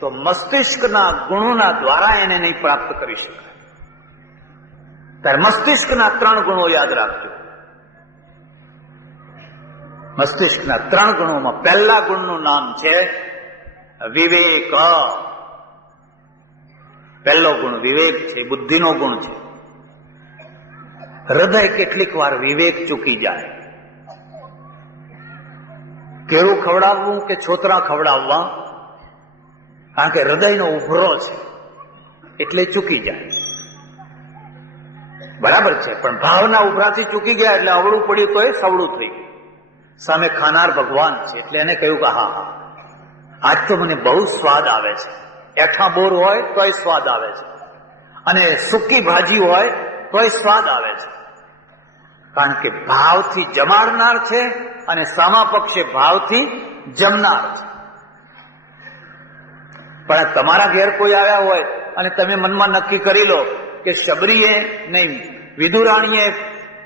તો મસ્તિષ્કના ગુણોના દ્વારા એને નહીં પ્રાપ્ત કરી શકાય. ત્યારે મસ્તિષ્કના 3 ગુણો યાદ રાખજો. મસ્તિષ્કના 3 ગુણોમાં પહેલા ગુણનું નામ છે વિવેક. પહેલો ગુણ વિવેક છે, બુદ્ધિનો ગુણ છે. હૃદય કેટલીક વાર વિવેક ચૂકી જાય. કેળું ખવડાવવું કે છોતરા ખવડાવવા, કારણ કે હૃદયનો ઉભરો છે એટલે ચૂકી જાય. બરાબર છે, પણ ભાવના ઉભરાથી ચૂકી ગયા એટલે અવળું પડ્યું તો એ સવળું થઈ ગયું. સામે ખાનાર ભગવાન છે એટલે એને કહ્યું કે હા આજ તો મને બહુ સ્વાદ આવે છે. એઠા બોર હોય તોય સ્વાદ આવે છે, અને સૂકી ભાજી હોય તોય સ્વાદ આવે છે. કારણ કે ભાવથી જમાડનાર છે અને સામા પક્ષે ભાવથી જમનાર છે. પણ તમારા ઘેર કોઈ આવ્યા હોય અને તમે મનમાં નક્કી કરી લો કે શબરીએ નહીં, વિદુરાણીએ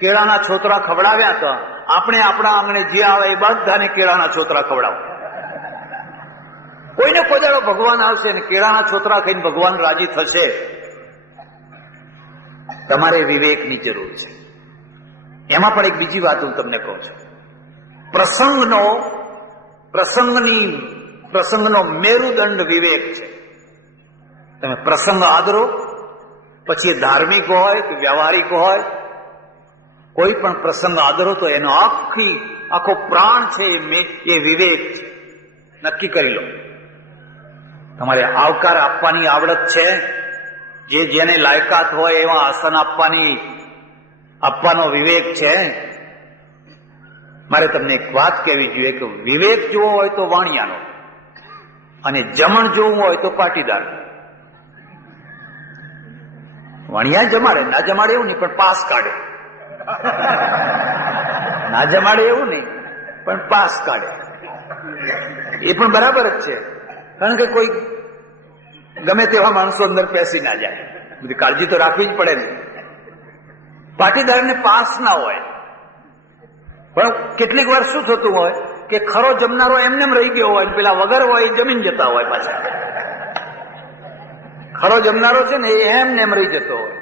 કેળાના છોતરા ખવડાવ્યા હતા, આપણે આપણા આંગણે જે આવે એ બધાને કેળાના છોતરા ખવડાવો. કોઈને કોઈ દાડો ભગવાન આવશે ને કેળાના છોતરા ખાઈને ભગવાન રાજી થશે. તમારે વિવેકની જરૂર છે. એમાં પણ એક બીજી વાત હું તમને કહું છું. પ્રસંગનો મેરુદંડ વિવેક છે. તમે પ્રસંગ આદરો, પછી ધાર્મિક હોય કે વ્યવહારિક હોય, કોઈ પણ પ્રસંગ આદરો તો એનો આખો પ્રાણ છે એ વિવેક છે. નક્કી કરી લો. તમારે આવકાર આપવાની આવડત છે, જેને લાયકાત હોય એવા આસન આપવાનો વિવેક છે. મારે તમને એક વાત કહેવી જોઈએ કે વિવેક જોવો હોય તો વાણિયાનો, અને જમણ જોવું હોય તો પાટીદાર. વાણિયા જમાડે, ના જમાડે એવું નહીં પણ પાસ કાઢે. ના જમાડે એવું નહીં પણ પાસ કાઢે. એ પણ બરાબર જ છે, કારણ કે કોઈ ગમે તેવા માણસો અંદર પેસી ના જાય. બધી કાળજી તો રાખવી જ પડે ને. પાટીદારને પાસ ના હોય, પણ કેટલીક વાર શું થતું હોય કે ખરો જમનારો એમને રહી ગયો હોય, પેલા વગર હોય એ જમીન જતા હોય. પાછા ખરો જમનારો છે ને એ એમને રહી જતો હોય.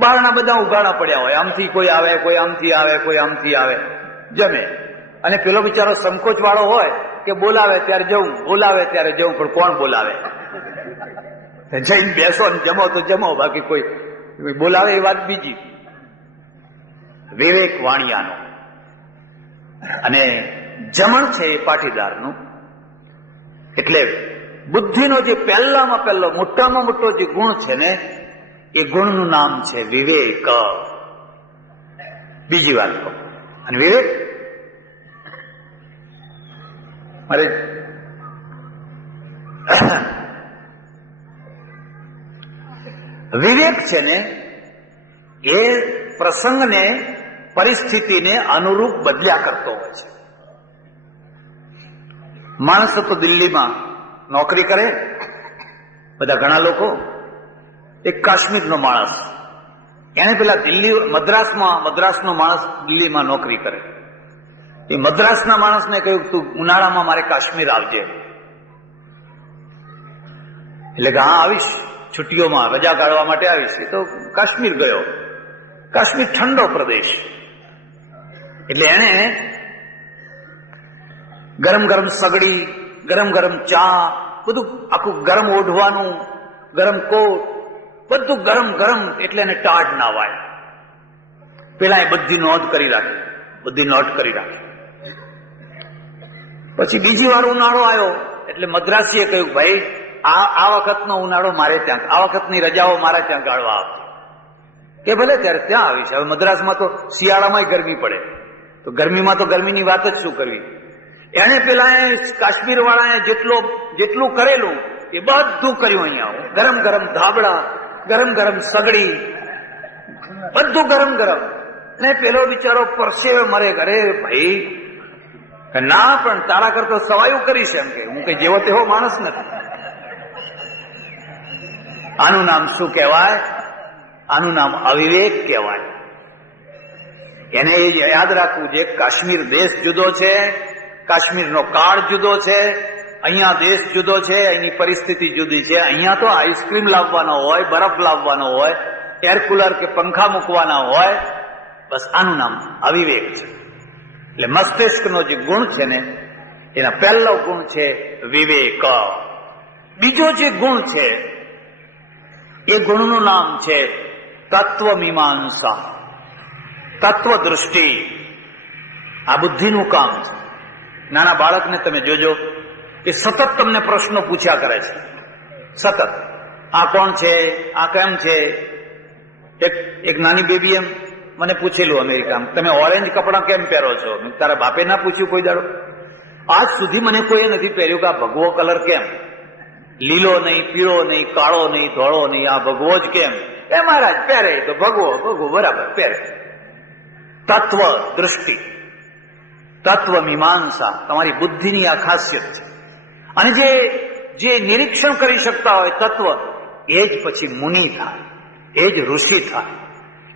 બહારના બધા ઉઘાડા પડ્યા હોય, આમથી કોઈ આવે, કોઈ આમથી આવે, કોઈ આમથી આવે, જમે. અને પેલો બિચારો સંકોચ વાળો હોય કે બોલાવે ત્યારે જવું, બોલાવે ત્યારે જવું, પણ કોણ બોલાવે? જઈને બેસો ને જમો તો જમો, બાકી કોઈ બોલાવે એ વાત બીજી. વિવેક વાણિયાનો અને જમણ છે એ પાટીદારનું. એટલે બુદ્ધિનો જે પહેલામાં પહેલો મોટામાં મોટો જે ગુણ છે ને એ ગુણનું નામ છે વિવેક. બીજી વાત કહું, અને વિવેક મારે વિવેક છે ને એ પ્રસંગને, પરિસ્થિતિને અનુરૂપ બદલ્યા કરતો હોય છે. માણસો તો દિલ્હીમાં નોકરી કરે, બધા ઘણા લોકો. એક કાશ્મીરનો માણસ, એને પેલા મદ્રાસનો માણસ દિલ્હીમાં નોકરી કરે. એ મદ્રાસના માણસને કહ્યું તું ઉનાળામાં મારે કાશ્મીર આવજે. એટલે કે હા આવીશ, છુટ્ટીઓમાં રજા કાઢવા માટે આવીશ. એ તો કાશ્મીર ગયો. કાશ્મીર ઠંડો પ્રદેશ, એટલે એને ગરમ ગરમ સગડી, ગરમ ગરમ ચા, બધું આખું ગરમ ઓઢવાનું, ગરમ કોટ, બધું ગરમ ગરમ, એટલે એને ટાઢ ના વાય. પેલા એ બધી નોંધ કરી રાખી. પછી બીજી વાર ઉનાળો આવ્યો એટલે મદ્રાસીએ કહ્યું ભાઈ આ વખતનો ઉનાળો મારે ત્યાં, આ વખતની રજાઓ મારે ત્યાં ગાળવા આવતી. કે ભલે ત્યારે ત્યાં આવી છે. હવે મદ્રાસમાં તો શિયાળામાં ગરમી પડે, તો ગરમીમાં તો ગરમીની વાત જ શું કરવી. એને પેલા કાશ્મીર વાળાએ જેટલું કરેલું એ બધું કર્યું. અહીંયા ગરમ ગરમ ધાબળા, ગરમ ગરમ સગડી, બધું ગરમ ગરમ. ને પેલો બિચારો પરસેવે મરે. અરે ભાઈ ના, પણ તારા કરતો સવાયું કરી છે. એમ કે હું કઈ જેવો તેવો માણસ નથી. આનું નામ શું કહેવાય? આનું નામ અવિવેક કહેવાય. એને એ યાદ રાખવું છે, કાશ્મીર દેશ જુદો છે, કાશ્મીરનો કાળ જુદો છે, અહીંયા દેશ જુદો છે, અહીંની પરિસ્થિતિ જુદી છે. અહીંયા તો આઈસ્ક્રીમ લાવવાનો હોય, બરફ લાવવાનો હોય, એર કુલર કે પંખા મૂકવાના હોય. બસ આનું નામ અવિવેક છે. એટલે મસ્તિષ્કનો જે ગુણ છે ને, એના પહેલો ગુણ છે વિવેક. બીજો જે ગુણ છે એ ગુણનું નામ છે તત્વમીમાંસા, તત્વદૃષ્ટિ. આ બુદ્ધિનું કામ છે. નાના બાળકને તમે જોજો કે સતત તમને પ્રશ્નો પૂછ્યા કરે છે, સતત. આ કોણ છે, આ કેમ છે. એક નાની બેબી એમ મને પૂછેલું અમેરિકામાં, તમે ઓરેન્જ કપડાં કેમ પહેરો છો? તારા બાપે ના પૂછ્યું કોઈ દાડો? આજ સુધી મને કોઈએ નથી પહેર્યું કે આ ભગવો કલર કેમ, લીલો નહીં, પીળો નહીં, કાળો નહીં, ધોળો નહીં, આ ભગવો જ કેમ? એ મહારાજ પહેરે તો ભગવો, ભગવો બરાબર પહેરે. તત્વ દૃષ્ટિ, તત્વ મીમાંસા તમારી બુદ્ધિની આ ખાસિયત છે. અને જે નિરીક્ષણ કરી શકતા હોય તત્વ, એ જ પછી મુનિ થાય, એ જ ઋષિ થાય,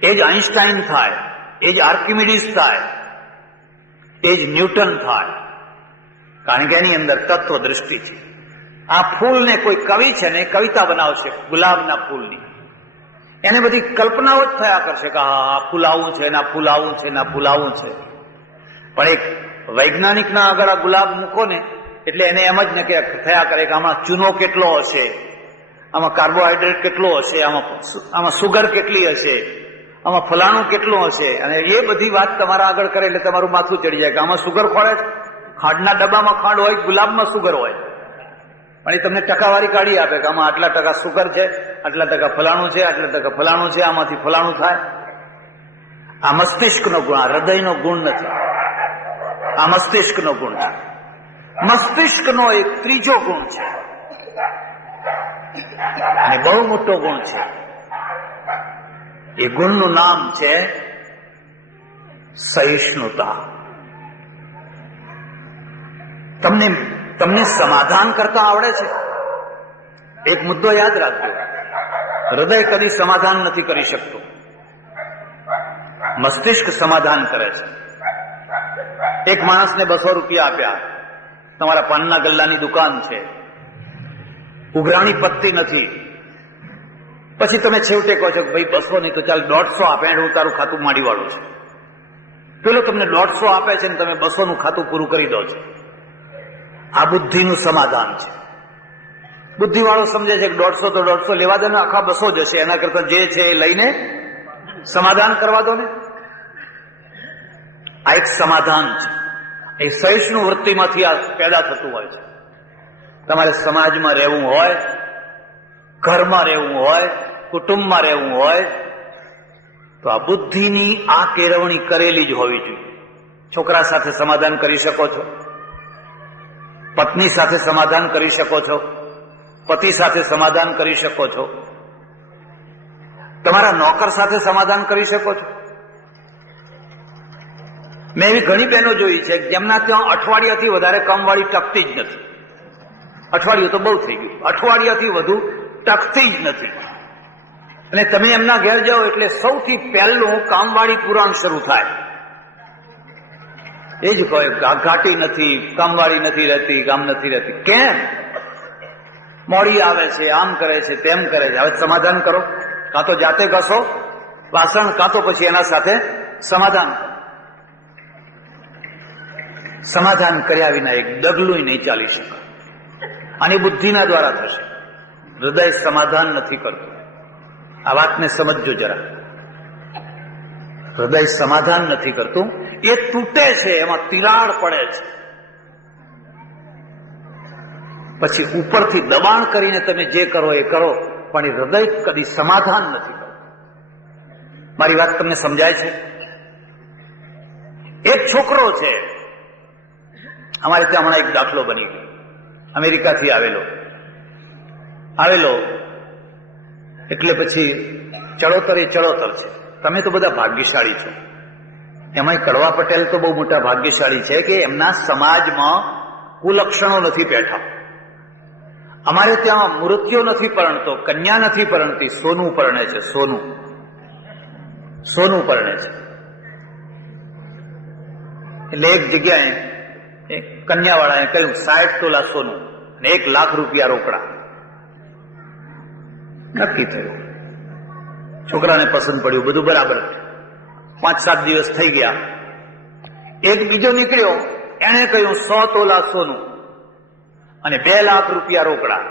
એ જ આઈન્સ્ટાઈન થાય, એ જ આર્કિમિડીઝ થાય, એ જ ન્યૂટન થાય. કારણ કે એની અંદર તત્વ દૃષ્ટિ છે. આ ફૂલને કોઈ કવિ છે ને કવિતા બનાવશે ગુલાબના ફૂલની, એને બધી કલ્પનાઓ જ થયા કરશે કે હા ફૂલ આવું છે, ના ફૂલ આવું છે, ના ફૂલ આવું છે. પણ એક વૈજ્ઞાનિકના આગળ આ ગુલાબ મૂકો ને એટલે એને એમ જ ને કે થયા કરે કે આમાં ચૂનો કેટલો હશે, આમાં કાર્બોહાઈડ્રેટ કેટલો હશે, આમાં સુગર કેટલી હશે, આમાં ફલાણું કેટલું હશે. અને એ બધી વાત તમારા આગળ કરે એટલે તમારું માથું ચડી જાય કે આમાં સુગર ખોળે. ખાંડના ડબ્બામાં ખાંડ હોય, ગુલાબમાં સુગર હોય, પણ એ તમને ટકાવારી કાઢી આપે કે આમાં આટલા ટકા સુગર છે, આટલા ટકા ફલાણું છે, આટલા ટકા ફલાણું છે, આમાંથી ફલાણું થાય. આ મસ્તિષ્કનો ગુણ, આ હૃદયનો ગુણ નથી, આ મસ્તિષ્કનો ગુણ છે. મસ્તિષ્કનો એક ત્રીજો ગુણ છે અને બહુ મોટો ગુણ છે. એ ગુણનું નામ છે સહિષ્ણુતા. તમને સમાધાન કરતા આવડે છે? એક મુદ્દો યાદ રાખજો, હૃદય કદી સમાધાન નથી કરી શકતું, મસ્તિષ્ક સમાધાન કરે છે. એક માણસને 200 રૂપિયા આપ્યા, તમારા પાનના ગલ્લાની દુકાન છે, ઉઘરાણી પત્તી નથી. પછી તમે છેવટે કહો છો કે ભાઈ 200 નહીં તો ચાલ 150 આપે, હું તારું ખાતું માંડી વાળું છું. પેલો તમને 150 આપે છે ને તમે 200 નું ખાતું પૂરું કરી દો છો. આ બુદ્ધિનું સમાધાન છે. બુદ્ધિવાળો સમજે છે કે 150 તો 150 લેવા દો ને, આખા 200 જશે, એના કરતા જે છે એ લઈને સમાધાન કરવા દો ને. આ એક સમાધાન છે. એ સહિષ્ણુ વૃત્તિમાંથી આ પેદા થતું હોય છે. તમારે સમાજમાં રહેવું હોય, ઘરમાં રહેવું હોય, કુટુંબમાં રહેવું હોય તો આ બુદ્ધિની આ કેળવણી કરેલી જ હોવી જોઈએ. છોકરા સાથે સમાધાન કરી શકો છો, પત્ની સાથે સમાધાન કરી શકો છો, પતિ સાથે સમાધાન કરી શકો છો, તમારા નોકર સાથે સમાધાન કરી શકો છો. મેં એવી ઘણી બહેનો જોઈ છે જેમના ત્યાં અઠવાડિયાથી વધારે કામવાળી ટકતી જ નથી. અઠવાડિયું તો બહુ થઈ ગયું, અઠવાડિયાથી વધુ ટકતી જ નથી. અને તમે એમના ઘેર જાઓ એટલે સૌથી પહેલું કામવાળી પુરાણ શરૂ થાય. એ જ કહે ઘાટી નથી, કામવાળી નથી રહેતી, કામ નથી રહેતી. કેમ? મોડી આવે છે, આમ કરે છે, તેમ કરે છે. હવે સમાધાન કરો, કાં તો જાતે ઘસો વાસણ, કાં તો પછી એના સાથે સમાધાન. સમાધાન કર્યા વિના એક ડગલું નહીં ચાલી શકે. અને બુદ્ધિના દ્વારા થશે. હૃદય સમાધાન નથી કરતું. આ વાતને સમજજો જરા. હૃદય સમાધાન નથી કરતું, એ તૂટે છે, એમાં તિરાડ પડે છે. પછી ઉપરથી દબાણ કરીને તમે જે કરો એ કરો, પણ એ હૃદય કદી સમાધાન નથી કરતું. મારી વાત તમને સમજાય છે? એક છોકરો છે, અમારે ત્યાં હમણાં એક દાખલો બની ગયો, અમેરિકાથી આવેલો એટલે પછી ચડોતર એ ચડોતર છે. તમે તો બધા ભાગ્યશાળી છો. એમાંય કડવા પટેલ તો બહુ મોટા ભાગ્યશાળી છે કે એમના સમાજમાં કુલક્ષણો નથી બેઠા. અમારે ત્યાં મૃત્યુ નથી પરણતો, કન્યા નથી પરણતી, સોનું પરણે છે. સોનું પરણે છે. એટલે એક જગ્યાએ કન્યાવાળાએ કહ્યું 60 તોલા સોનું. ને 1 લાખ રૂપિયા રોકડા. નક્કી થયું. છોકરાને પસંદ પડ્યું, બધું બરાબર. 5-7 દિવસ થઈ ગયા. એક બીજો નીકળ્યો, એને કહ્યું 100 તોલા સોનું અને 2 લાખ રૂપિયા રોકડા.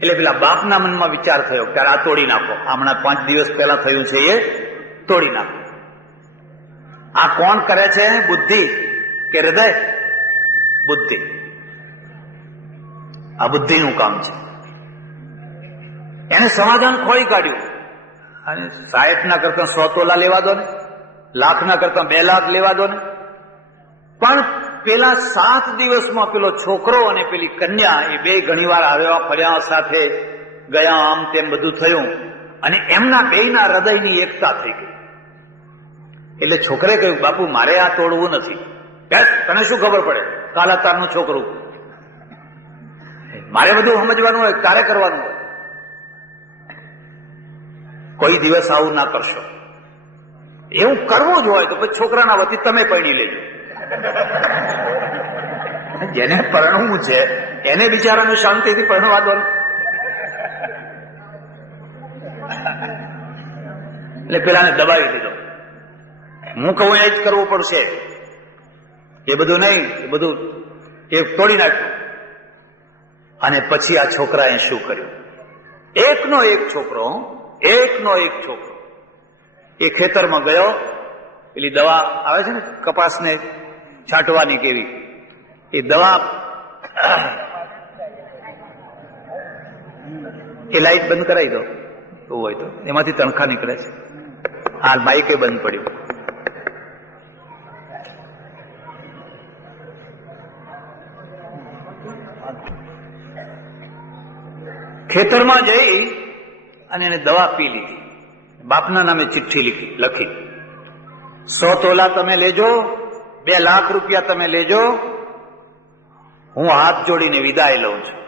એટલે પેલા બાપના મનમાં વિચાર થયો કે આ તોડી નાખો, હમણાં 5 દિવસ પહેલા થયું છે એ તોડી નાખો. આ કોણ કરે છે? બુદ્ધિ કે હૃદય? બુદ્ધિ. આ બુદ્ધિનું કામ છે. એને સમાધાન ખોઈ કાઢ્યું. અને 60 કરતા 100 તોલા લેવા દો ને, લાખના કરતા 2 લાખ લેવા દો ને. પણ પેલા 7 દિવસમાં પેલો છોકરો અને પેલી કન્યા એ બે ઘણીવાર આવ્યા ફર્યા, સાથે ગયા, આમ તેમ બધું થયું અને એમના બેયના હૃદયની એકતા થઈ ગઈ. એટલે છોકરે કહ્યું, બાપુ મારે આ તોડવું નથી. બેસ, તને શું ખબર પડે? કાલા તારનું છોકરું, મારે બધું સમજવાનું હોય, તારે કરવાનું હોય. કોઈ દિવસ આવું ના કરશો. એવું કરવું જ હોય તો પછી છોકરાના વતી તમે પરણી લેજો. જેને પરણવું છે એને બિચારાને શાંતિથી પરણવા દો. એટલે પેલાને દબાવી દીધો. હું કહું એ જ કરવું પડશે, એ બધું નહીં, એ બધું એ તોડી નાખ્યું. અને પછી આ છોકરાએ શું કર્યું? એકનો એક છોકરો એ ખેતરમાં ગયો. પેલી દવા આવે છે ને કપાસને છાંટવાની કેવી, એ દવા, એ લાઈટ બંધ કરાવી દો એવું હોય તો, એમાંથી તણખા નીકળે છે. આ બાઈકે બંધ પડ્યું. ખેતરમાં જઈ અને એને દવા પી લીધી. બાપના નામે ચિઠ્ઠી લખી, 100 તોલા તમે લેજો, 2 લાખ રૂપિયા તમે લેજો, હું હાથ જોડીને વિદાય લઉં છું.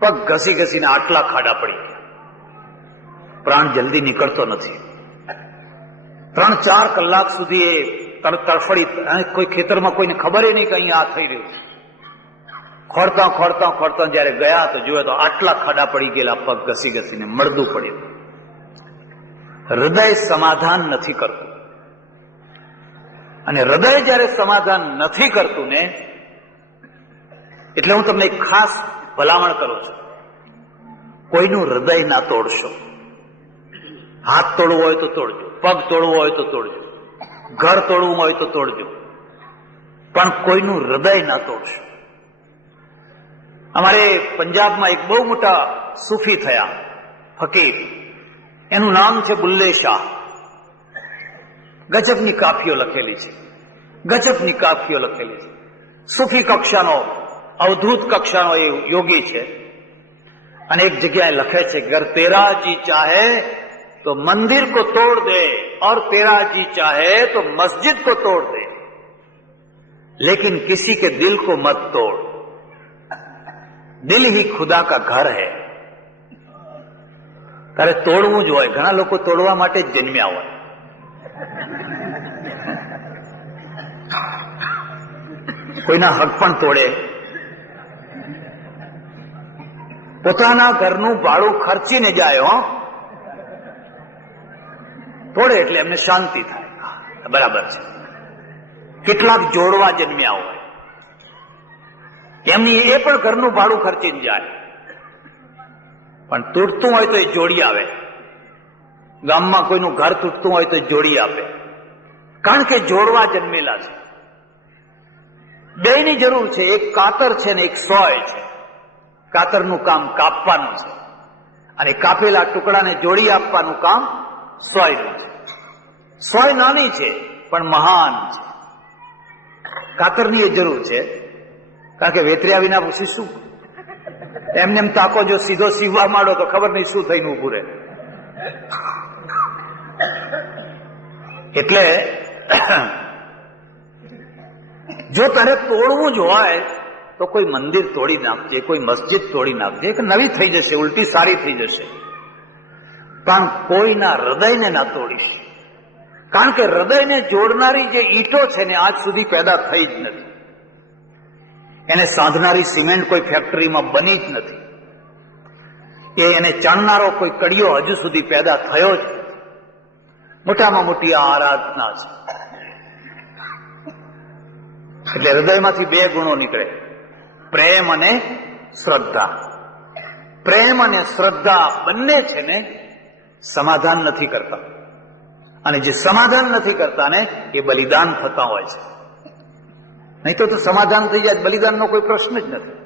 પગ ઘસી ઘસીને આટલા ખાડા પડી ગયા. પ્રાણ જલ્દી નીકળતો નથી. 3-4 કલાક સુધી એ તડફડી, કોઈ ખેતરમાં કોઈને ખબર નહીં કે અહીં આ થઈ રહ્યું. ખોરતા જયારે ગયા તો જોયે તો આટલા ખાડા પડી ગયેલા, પગ ઘસી ઘસીને મળદું પડ્યું. હૃદય સમાધાન નથી કરતું. અને હૃદય જયારે સમાધાન નથી કરતું ને, એટલે હું તમને એક ખાસ ભલામણ કરું છું, કોઈનું હૃદય ના તોડશો. હાથ તોડવું હોય તો તોડજો, પગ તોડવું હોય તો તોડજો, ઘર તોડવું હોય તો તોડજો, પણ કોઈનું હૃદય ના તોડશો. અમારે પંજાબમાં એક બહુ મોટા સૂફી થયા, ફકીર, એનું નામ છે બુલ્લે શાહ. ગજબની કાફીઓ લખેલી છે, સૂફી કક્ષાનો, અવધૂત કક્ષાનો એ યોગી છે. અને એક જગ્યાએ લખે છે, અગર તેરા જી ચાહે તો મંદિર કો તોડ દે, और तेरा जी चाहे तो मस्जिद को तोड़ दे, लेकिन किसी के दिल को मत तोड़, દિલ ही खुदा का घर है. તારે તોડવું જ હોય. ઘણા લોકો તોડવા માટે જ જન્મ્યા હોય. કોઈના હક પણ તોડે, પોતાના ઘરનું ભાડું ખર્ચીને જાય. તોડે એટલે એમને શાંતિ થાય, બરાબર છે. કેટલાક જોડવા જન્મ્યા હોય, એમની એ પણ ઘરનું ભાડું ખર્ચીને જાય, પણ તૂટતું હોય તો એ જોડી આવે. ગામમાં કોઈનું ઘર તૂટતું હોય તો જોડી આપે, કારણ કે જોડવા જન્મેલા છે. બેયની જરૂર છે. એક કાતર છે ને એક સોય છે. કાતરનું કામ કાપવાનું છે અને કાપેલા ટુકડાને જોડી આપવાનું કામ સોયનું છે. સોય નાની છે પણ મહાન છે. કાતરની એ જરૂર છે, કારણ કે વેતર્યા વિના પછી શું, એમને એમ તાકો જો સીધો સીવવા માંડો તો ખબર નહીં શું થઈને ઉભું રહે. એટલે જો તારે તોડવું જ હોય તો કોઈ મંદિર તોડી નાખજે, કોઈ મસ્જિદ તોડી નાખજે, કે નવી થઈ જશે, ઉલટી સારી થઈ જશે, પણ કોઈના હૃદયને ના તોડીશ. કારણ કે હૃદયને જોડનારી જે ઈંટો છે ને આજ સુધી પેદા થઈ જ નથી. એને સાંધનારી સિમેન્ટ કોઈ ફેક્ટરીમાં બની જ નથી. એને ચણનારો કોઈ કડિયો હજુ સુધી પેદા થયો જ નથી. મોટામાં મોટી આ આરાધના છે. એટલે હૃદયમાંથી બે ગુણો નીકળે, પ્રેમ અને શ્રદ્ધા. પ્રેમ અને શ્રદ્ધા બંને છે ને સમાધાન નથી કરતા, અને જે સમાધાન નથી કરતા ને એ બલિદાન થતા હોય છે. નહીં તો સમાધાન થઈ જાય, બલિદાનનો કોઈ પ્રશ્ન જ નથી.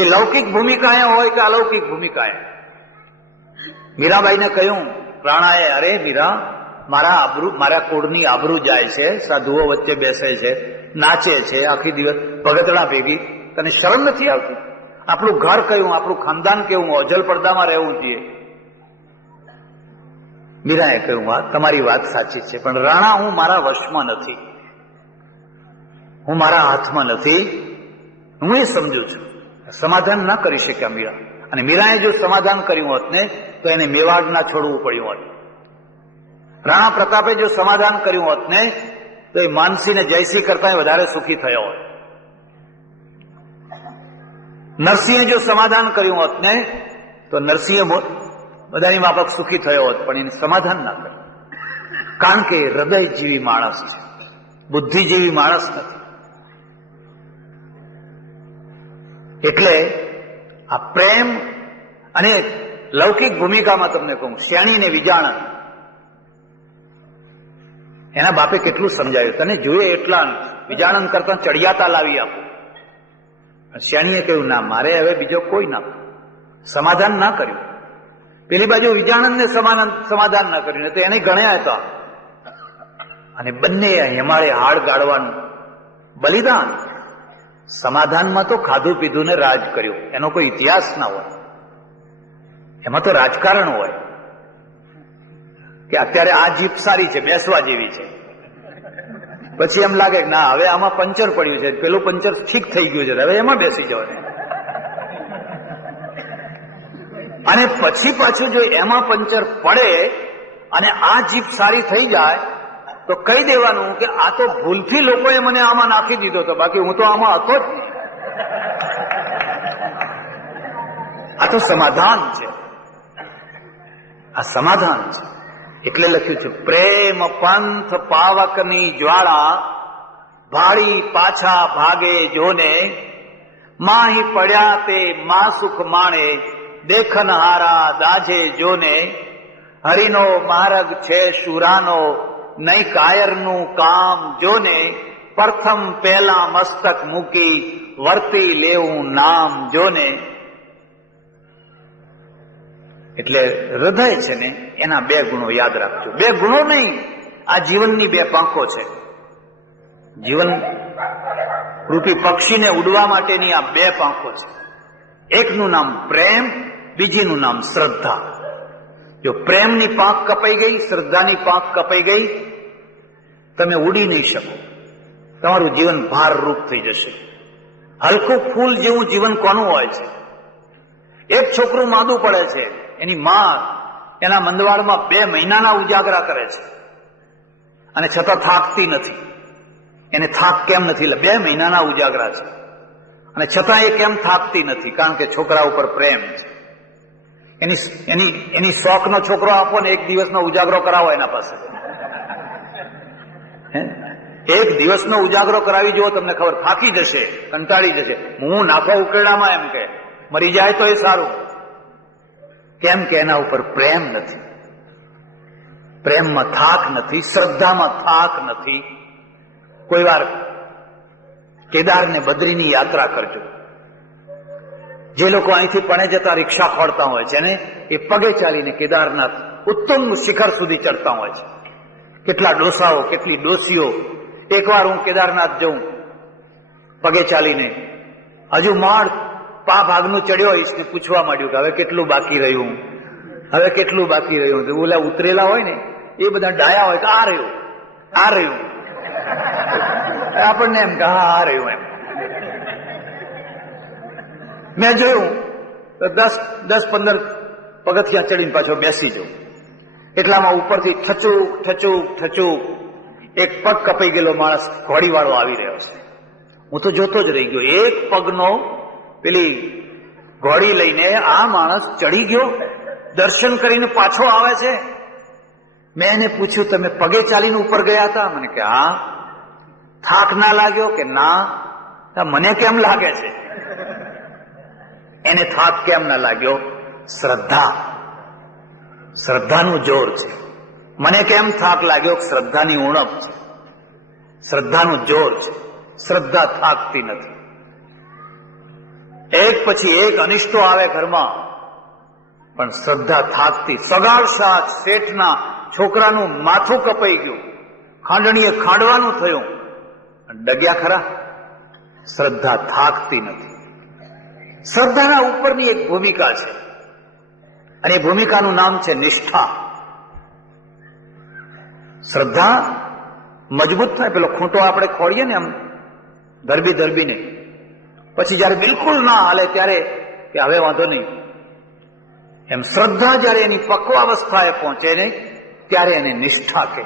એ લૌકિક ભૂમિકાએ હોય કે અલૌકિક ભૂમિકાએ. મીરાબાઈને કહ્યું રાણાએ, અરે મીરા, મારા કુળની આબરૂ જાય છે, સાધુઓ વચ્ચે બેસે છે, નાચે છે આખી દિવસ ભગતડા ભેગી, તને શરમ નથી આવતી? આપણું ઘર કયું, આપણું ખાનદાન કેવું, અજલ પડદામાં રહેવું જોઈએ. મીરાએ કહ્યું, હા તમારી વાત સાચી છે, પણ રાણા હું મારા વશમાં નથી, હું મારા હાથમાં નથી. હું એ સમજુ છું. સમાધાન ના કરી શક્યા મીરા. અને મીરાએ જો સમાધાન કર્યું હોત ને તો એને મેવાડ ના છોડવું પડ્યું હોત. રાણા પ્રતાપે જો સમાધાન કર્યું હોત ને તો એ માનસીને જયસિંહ કરતા વધારે સુખી થયો હોત. નરસિંહે જો સમાધાન કર્યું હોત ને તો નરસિંહ બધાની માફક સુખી થયો હોત, પણ એને સમાધાન ના કર્યું. કારણ કે હૃદય જેવી માણસ છે, બુદ્ધિ જેવી માણસ નથી. એટલે આ પ્રેમ અને લૌકિક ભૂમિકામાં તમને કહું, શ્યાણી ને વિજાણન, એના બાપે કેટલું સમજાવ્યું, તને જોઈએ એટલા વિજાણન કરતા ચડિયાતા લાવી આપું. શ્યાણીએ કહ્યું, ના, મારે હવે બીજો કોઈ ના. સમાધાન ના કર્યું. પેલી બાજુ વિજાણનને સમાધાન ના કર્યું, તો એને ગણ્યા હતા. અને બંને હિમાળે હાડ ગાળવાનું બલિદાન. સમાધાનમાં તો ખાધું પીધું ને રાજ કર્યું, એનો કોઈ ઇતિહાસ ના હોય. એમાં તો રાજકારણ હોય કે અત્યારે આ જીપ સારી છે, બેસવા જેવી છે. પછી એમ લાગે ના, હવે આમાં પંચર પડ્યું છે, પેલું પંચર ઠીક થઈ ગયું છે, હવે એમાં બેસી જવાનું. અને પછી પાછું જો એમાં પંચર પડે અને આ જીપ સારી થઈ જાય તો કહી દેવાનું કે આ તો ભૂલથી લોકોએ મને આમાં નાખી દીધો હતો, બાકી હું તો આમાં હતો જ નહીં. આ તો સમાધાન છે, આ સમાધાન છે. એટલે લખ્યું છે, પ્રેમ પંથ પાવકની જ્વાળા, ભાળી પાછા ભાગે જોને, માહી પડ્યા તે મા સુખ માણે, દેખન હારા દાજે જોને, હરિનો માર્ગ છે શુરાનો, નહીં કાયરનું કામ જોને, પ્રથમ પહેલા મસ્તક મૂકી, વર્તી લેવું નામ જોને. એટલે હૃદય છે ને એના બે ગુણો યાદ રાખજો. બે ગુણો નહીં, આ જીવનની બે પાંખો છે. જીવન રૂપી પક્ષીને ઉડવા માટેની આ બે પાંખો છે. એકનું નામ પ્રેમ, બીજીનું નામ શ્રદ્ધા. જો પ્રેમની પાંખ કપાઈ ગઈ, શ્રદ્ધાની પાંખ કપાઈ ગઈ, તમે ઉડી નહીં શકો. તમારું જીવન ભારરૂપ થઈ જશે. હલકું ફૂલ જેવું જીવન કોનું હોય છે? એક છોકરું માંદું પડે છે, એની માં એના મંદવાડમાં 2 મહિનાના ઉજાગરા કરે છે અને છતાં થાકતી નથી. એને થાક કેમ નથી? 2 મહિનાના ઉજાગરા છે અને છતાં એ કેમ થાકતી નથી? કારણ કે છોકરા ઉપર પ્રેમ છે. એની શોખનો છોકરો આપો ને 1 દિવસનો ઉજાગરો કરાવો એના પાસે. 1 દિવસનો ઉજાગરો કરાવી જુઓ, તમને ખબર, થાકી જશે, કંટાળી જશે. હું નાખો ઉકેડામાં એમ કે મરી જાય તો એ સારું. કેમ કે એના ઉપર પ્રેમ નથી. પ્રેમમાં થાક નથી, શ્રદ્ધામાં થાક નથી. કોઈ વાર કેદાર ને બદ્રીની યાત્રા કરજો. જે લોકો અહીંથી પણે જતા રિક્ષા ખોડતા હોય છે ને, એ પગે ચાલીને કેદારનાથ ઉત્તમ શિખર સુધી ચડતા હોય છે. કેટલા ડોસાઓ, કેટલી ડોસીઓ. એકવાર હું કેદારનાથ જઉં પગે ચાલીને, હજુ માળ પા ભાગનું ચડ્યો હોઈશ ને પૂછવા માંડ્યું કે હવે કેટલું બાકી રહ્યું, હવે કેટલું બાકી રહ્યું. તો ઓલા ઉતરેલા હોય ને એ બધા ડાયા હોય કે આ રહ્યું, આ રહ્યું. આપણને એમ કે હા આ રહ્યું એમ. મેં જોયું તો 10-15 પગથિયા ચડીને પાછો બેસી જાઉં. એટલામાં ઉપરથી ઠચુક ઠચુક ઠચુક એક પગ કપાઈ ગયેલો માણસ ઘોડીવાળો આવી રહ્યો છે. હું તો જોતો જ રહી ગયો. એક પગનો પેલી ઘોડી લઈને આ માણસ ચડી ગયો, દર્શન કરીને પાછો આવે છે. મેં એને પૂછ્યું, તમે પગે ચાલીને ઉપર ગયા હતા? મને કે હા. થાક ના લાગ્યો? કે ના. મને કેમ લાગે છે? એને થાક કેમ ના લાગ્યો? શ્રદ્ધા, શ્રદ્ધાનું જોર છે. મને કેમ થાક લાગ્યો? શ્રદ્ધાની ઉણપ છે, શ્રદ્ધાનું જોર છે. શ્રદ્ધા થાકતી નથી. એક પછી એક અનિષ્ટો આવે ઘરમાં, પણ શ્રદ્ધા થાકતી. સગાડશા શેઠના છોકરાનું માથું કપાઈ ગયું, ખાંડણીએ ખાંડવાનું થયું, ડગ્યા ખરા? શ્રદ્ધા થાકતી નથી. શ્રદ્ધાના ઉપરની એક ભૂમિકા છે, અને એ ભૂમિકાનું નામ છે નિષ્ઠા. શ્રદ્ધા મજબૂત થાય, પેલો ખૂંટો આપણે ખોડીએ ને આમ ધરબીને, પછી જયારે બિલકુલ ના હાલે ત્યારે કે હવે વાંધો નહીં, એમ શ્રદ્ધા જયારે એની પક્વાવસ્થાએ પહોંચે ને ત્યારે એને નિષ્ઠા કહે.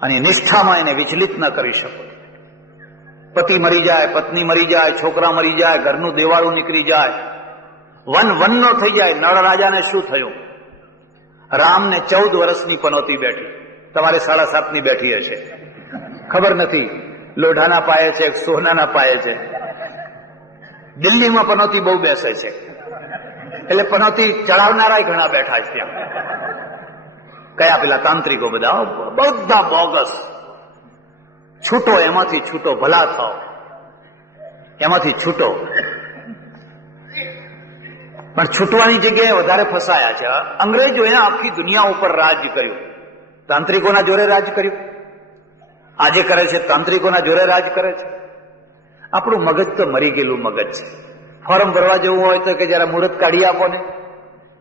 અને નિષ્ઠામાં એને વિચલિત ન કરી શકો. પતિ મરી જાય, પત્ની મરી જાય, છોકરા મરી જાય, ઘરનું દેવાળું નીકળી જાય, વનનો થઈ જાય. નળ રાજાને શું થયું? રામને 14 વર્ષની પનોતી બેઠી, તમારે 7.5 બેઠી હશે, ખબર નથી. લોઢાના પાયે છે, સોનાના પાયે છે. દિલ્હીમાં પનોતી બહુ બેસે છે, એટલે પનોતી ચડાવનારા ઘણા બેઠા છે ત્યાં. કયા પેલા તાંત્રિકો બધા બોગસ. છૂટો, એમાંથી છૂટો, ભલા થાવ, એમાંથી છૂટો. પણ છૂટવાની જગ્યાએ વધારે ફસાયા છે. અંગ્રેજોએ આખી દુનિયા ઉપર રાજ કર્યું, તાંત્રિકોના જોરે રાજ કર્યું. આજે કરે છે, તાંત્રિકોના જોરે રાજ કરે છે. આપણું મગજ તો મરી ગયેલું મગજ છે. ફોર્મ ભરવા જવું હોય તો કે જરા મુહૂર્ત કાઢી આપો ને,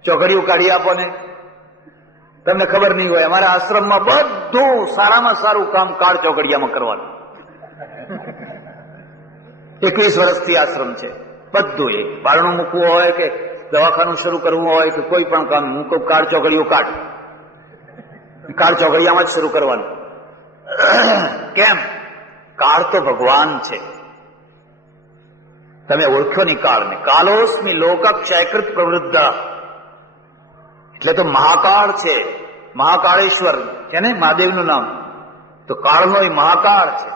ચોઘડિયું કાઢી આપો ને. તમને ખબર નહીં હોય, અમારા આશ્રમમાં બધું સારામાં સારું કામ કાળ ચોઘડિયામાં કરવાનું. 21 વર્ષથી આશ્રમ છે. બધું એ બારણું મૂકવું હોય કે દવાખાનું શરૂ કરવું હોય કે કોઈ પણ કામ, હું કહું કાળ ચોઘડિયું કાઢ, કાળ ચોઘડિયામાં જ શરૂ કરવાનું. કેમ? કાળ તો ભગવાન છે. તમે ઓળખ્યો નહીં કાળને. કાલોસ્મિ લોકક્ષયકૃત પ્રવૃદ્ધ, એટલે તો મહાકાળ છે, મહાકાળેશ્વર છે ને મહાદેવનું નામ. તો કાળનો એ મહાકાળ છે.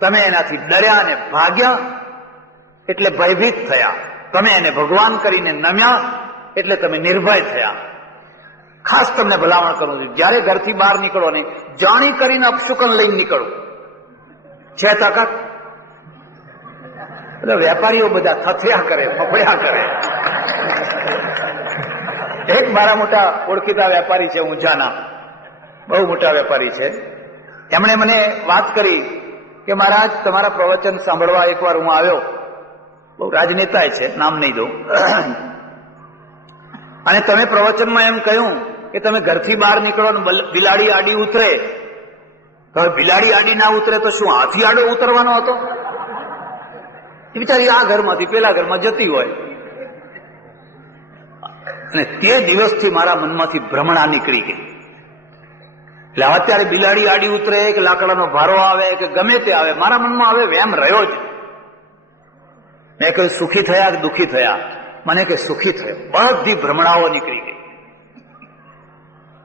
તમે એનાથી ડર્યા ને ભાગ્યા એટલે ભયભીત થયા. તમે એને ભગવાન કરીને નમ્યા એટલે તમે નિર્ભય થયા. ખાસ તમને ભલામણ કરું છું, જયારે ઘરથી બહાર નીકળો ને જાણી કરીને અપશુકન લઈને નીકળો. છે તાકાત? બધા વેપારીઓ બધા થથ્યા કરે, ફફડ્યા કરે. એક મારા મોટા ઓળખીતા વેપારી છે, ઊંઝાના બહુ મોટા વેપારી છે. એમણે મને વાત કરી કે મહારાજ તમારા પ્રવચન સાંભળવા એકવાર હું આવ્યો. બહુ રાજનેતા છે, નામ નહીં દઉં. અને તમે પ્રવચનમાં એમ કહ્યું કે તમે ઘરથી બહાર નીકળો ને બિલાડી આડી ઉતરે, તો બિલાડી આડી ના ઉતરે તો શું હાથી આડો ઉતરવાનો હતો? એ બિચારી આ ઘરમાંથી પેલા ઘરમાં જતી હોય. અને તે દિવસથી મારા મનમાંથી ભ્રમણા નીકળી ગઈ. એટલે અત્યારે બિલાડી આડી ઉતરે કે લાકડાનો ભારો આવે કે ગમે તે આવે, મારા મનમાં હવે વેમ રહ્યો જ. મેં કહ્યું સુખી થયા કે દુઃખી થયા? મને કે સુખી થયો. બધી ભ્રમણાઓ નીકળી ગઈ.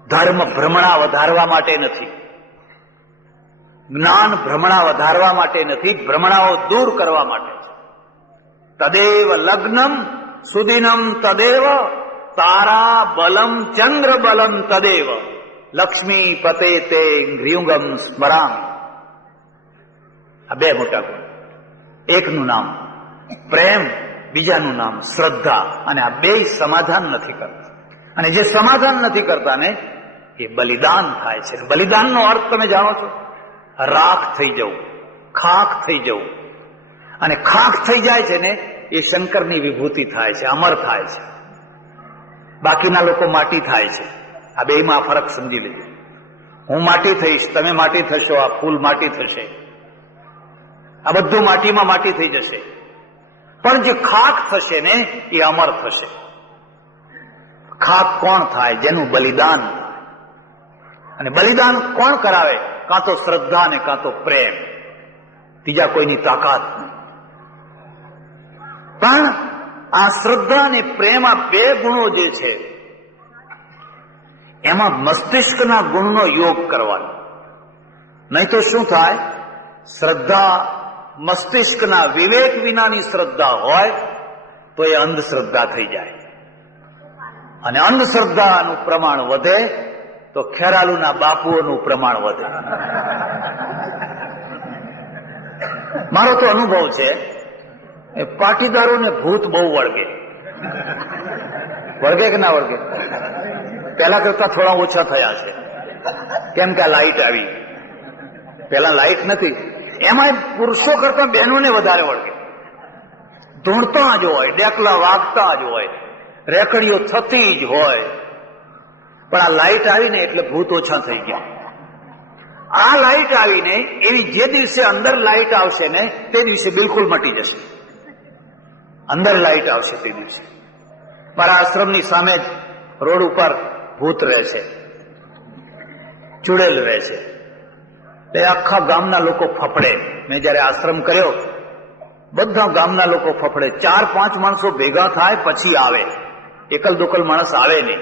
ધર્મ ભ્રમણા વધારવા માટે નથી, જ્ઞાન ભ્રમણા વધારવા માટે નથી, ભ્રમણાઓ દૂર કરવા માટે છે. તદેવ લગ્નમ સુદિનમ તદેવ તારા બલમ ચંદ્ર બલમ તદેવ લક્ષ્મી પતે તે ઘ્રિયુગમ સ્મરામી. આ બે મોટા ગુણ. એકનું નામ પ્રેમ, બીજાનું નામ શ્રદ્ધા. અને આ બે સમાધાન નથી કરતા. અને જે સમાધાન નથી કરતા ને એ બલિદાન થાય છે. બલિદાનનો અર્થ તમે જાણો છો? રાખ થઈ જવું, ખાખ થઈ જવું. અને ખાખ થઈ જાય છે ને એ શંકરની વિભૂતિ થાય છે, અમર થાય છે. બાકીના લોકો માટી થાય છે. આ બેમાં ફરક સમજી લેજો. હું માટી થઈશ, તમે માટી થશો, આ ફૂલ માટી થશે, આ બધું માટીમાં માટી થઈ જશે. પણ જે ખાખ થશે ને એ અમર થશે. ખાખ કોણ થાય? જેનું બલિદાન થાય. અને બલિદાન કોણ કરાવે? કાં તો શ્રદ્ધા ને કાં તો પ્રેમ. ત્રીજા કોઈની તાકાત નહીં. પણ આ શ્રદ્ધા અને પ્રેમ, આ બે ગુણો જે છે એમાં મસ્તિષ્કના ગુણનો યોગ કરવાનો. નહીં તો શું થાય, શ્રદ્ધા મસ્તિષ્કના વિવેક વિનાની શ્રદ્ધા હોય તો એ અંધશ્રદ્ધા થઈ જાય, અને અંધશ્રદ્ધાનું પ્રમાણ વધે તો ખેરાલુના બાપુઓનું પ્રમાણ વધે. મારો તો અનુભવ છે, એ પાટીદારોને ભૂત બહુ વળગે. વળગે કે ના વળગે? પહેલા કરતા થોડા ઓછા થયા છે, કેમ કે આ લાઈટ આવી. પહેલા લાઈટ નથી, એમાં પુરુષો કરતા બહેનોને વધારે વળગે. ધૂણતા જ હોય, ડેકલા વાગતા જ હોય, રેકડીઓ થતી જ હોય. પણ આ લાઈટ આવીને એટલે ભૂત ઓછા થઈ ગયા. આ લાઈટ આવીને એવી જે દિવસે અંદર લાઈટ આવશે ને તે દિવસે બિલકુલ મટી જશે. અંદર લાઈટ આવશે તે દિવસે. મારા આશ્રમની સામે જ રોડ ઉપર ભૂત રહે છે, ચૂડેલ રહે છે. એ આખા ગામના લોકો ફફડે. મેં જયારે આશ્રમ કર્યો બધા ગામના લોકો ફફડે. 4-5 માણસો ભેગા થાય પછી આવે, એકલ દોકલ માણસ આવે નહીં.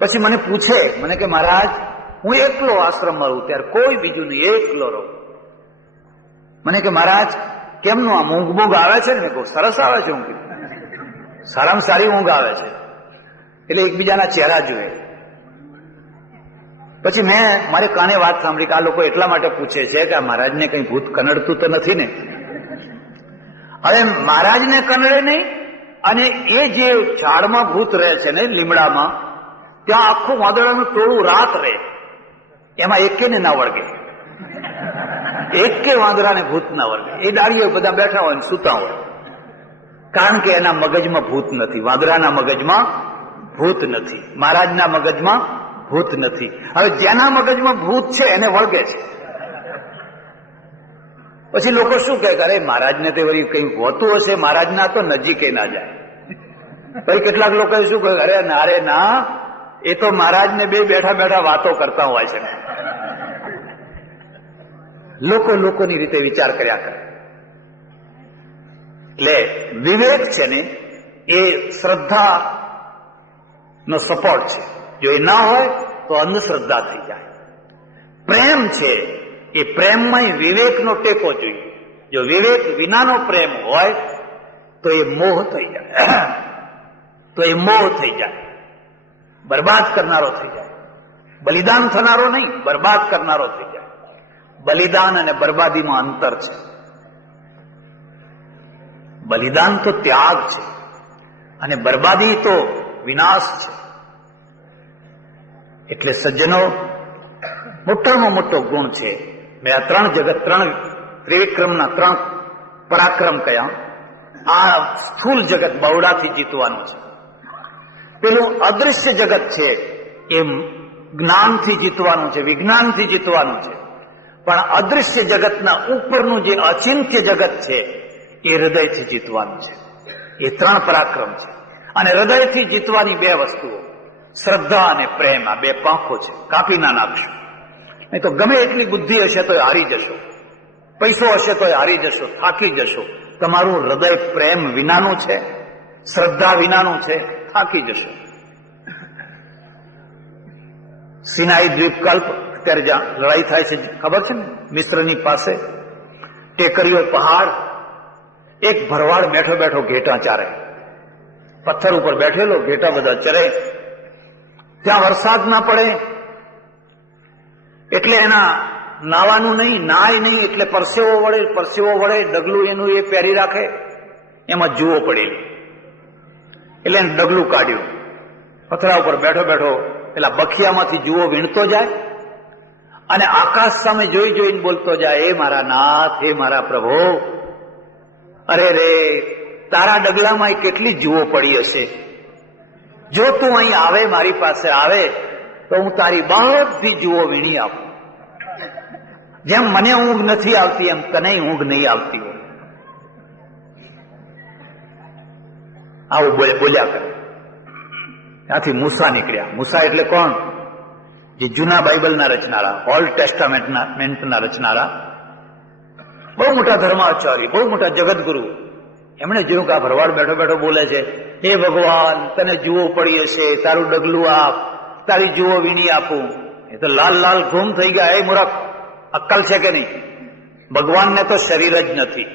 પછી મને પૂછે, મને કે મહારાજ હું એકલો આશ્રમમાં રહું, ત્યારે કોઈ બીજું નહીં, એકલો રહું. મને કે મહારાજ કેમનું આમ ઊંઘ આવે છે ને? મેં કહું સરસ આવે છે ઊંઘ, સારામાં સારી ઊંઘ આવે છે. એટલે એકબીજાના ચહેરા જુએ. પછી મેં મારે કાને વાત સાંભળી કે આ લોકો એટલા માટે પૂછે છે કે આ મહારાજને કઈ ભૂત કનડતું તો નથી ને? હવે મહારાજને કનડે નહીં, અને એ જે ઝાડમાં ભૂત રહે છે ને લીમડામાં, ત્યાં આખું વાદળાનું ટોળું રાત રહે, એમાં એકેને ના વળગે. એકે વાંદરાને ભૂત ના વળગે. એ ડાળીઓ બધા બેઠા હોય સુતા હોય, કારણ કે એના મગજમાં ભૂત નથી. વાંદરાના મગજમાં ભૂત નથી, મહારાજના મગજમાં ભૂત નથી. હવે જેના મગજમાં ભૂત છે એને વળગે છે. પછી લોકો શું કહે, અરે મહારાજને તે વળી કઈ હોતું હશે, મહારાજના તો નજીકે ના જાય. પછી કેટલાક લોકો શું કહે, અરે ના, એ તો મહારાજને બે બેઠા બેઠા વાતો કરતા હોય છે. લોકો લોકોની રીતે વિચાર કર્યા કરે. એટલે વિવેક છે ને એ શ્રદ્ધા નો સપોર્ટ છે. જો એ ના હોય તો અંધશ્રદ્ધા થઈ જાય. પ્રેમ છે એ પ્રેમમાં વિવેકનો ટેકો જોઈએ. જો વિવેક વિનાનો પ્રેમ હોય તો એ મોહ થઈ જાય, તો એ મોહ થઈ જાય, બરબાદ કરનારો થઈ જાય. બલિદાન થનારો નહીં, બરબાદ કરનારો થઈ જાય. બલિદાન અને બરબાદીમાં અંતર છે. બલિદાન તો ત્યાગ છે, અને બરબાદી તો વિનાશ છે. એટલે સજ્જનો, મોટામાં મોટો ગુણ છે. મેં આ 3 જગત, 3 ત્રિવિક્રમના 3 પરાક્રમ કયા. આ સ્થૂલ જગત બવડાથી જીતવાનું છે. પેલું અદૃશ્ય જગત છે એ જ્ઞાનથી જીતવાનું છે, વિજ્ઞાનથી જીતવાનું છે. પણ અદૃશ્ય જગતના ઉપરનું જે અચિંત્ય જગત છે એ હૃદયથી જીતવાનું છે. એ 3 પરાક્રમ છે. અને હૃદયથી જીતવાની 2 વસ્તુઓ, શ્રદ્ધા અને પ્રેમ, આ 2 પાંખો છે. કાપી ના નાખશો. નહીં તો ગમે એટલી બુદ્ધિ હશે તો હારી જશો, પૈસો હશે તો હારી જશો, થાકી જશો. તમારું હૃદય પ્રેમ વિનાનું છે, શ્રદ્ધા વિનાનું છે, થાકી જશો. સિનાઈ દ્વીપકલ્પ, અત્યારે જ્યાં લડાઈ થાય છે ખબર છે ને, મિસ્રની પાસે ટેકરીઓ પહાડ, એક ભરવાડ બેઠો બેઠો ઘેટા ચારે, પથ્થર ઉપર બેઠેલો, ઘેટા બધા ચરે. ત્યાં વરસાદ ના પડે એટલે એના નાવાનું નહીં, નાય નહીં, એટલે પરસેવો વળે, ડગલું એનું એ પહેરી રાખે, એમાં જુઓ પડેલી. એટલે એને ડગલું કાઢ્યું, પથરા ઉપર બેઠો બેઠો પેલા બખિયામાંથી જુઓ વીણતો જાય, અને આકાશ સામે જોઈ જોઈને બોલતો જાય, હે મારા નાથ, હે મારા પ્રભુ, અરે રે તારા ડગલામાં કેટલી જુઓ પડી હશે. જો તું અહીં આવે, મારી પાસે આવે, તો હું તારી બધી જુઓ વીણી આપું. જેમ મને ઊંઘ નથી આવતી એમ તને ઊંઘ નહીં આવતી હોય. આવું બોલ્યા કરે. ત્યાંથી મૂસા નીકળ્યા. મૂસા એટલે કોણ? જે જૂના બાઇબલના રચનારા, ઓલ્ડ ટેસ્ટામેન્ટના રચનારા. બહુ મોટા ધર્માચાર્ય, બહુ મોટા જગતગુરુ. એમણે જોયું કે આ ભરવાડ બેઠો બેઠો બોલે છે, હે ભગવાન, તને જુઓ પડી હશે, તારું ડગલું આપ, તારી જુઓ વીણી આપું. એ તો લાલ લાલ ઘૂમ થઈ ગયા. હે મૂરખ, અક્કલ છે કે નહીં? ભગવાનને તો શરીર જ નથી,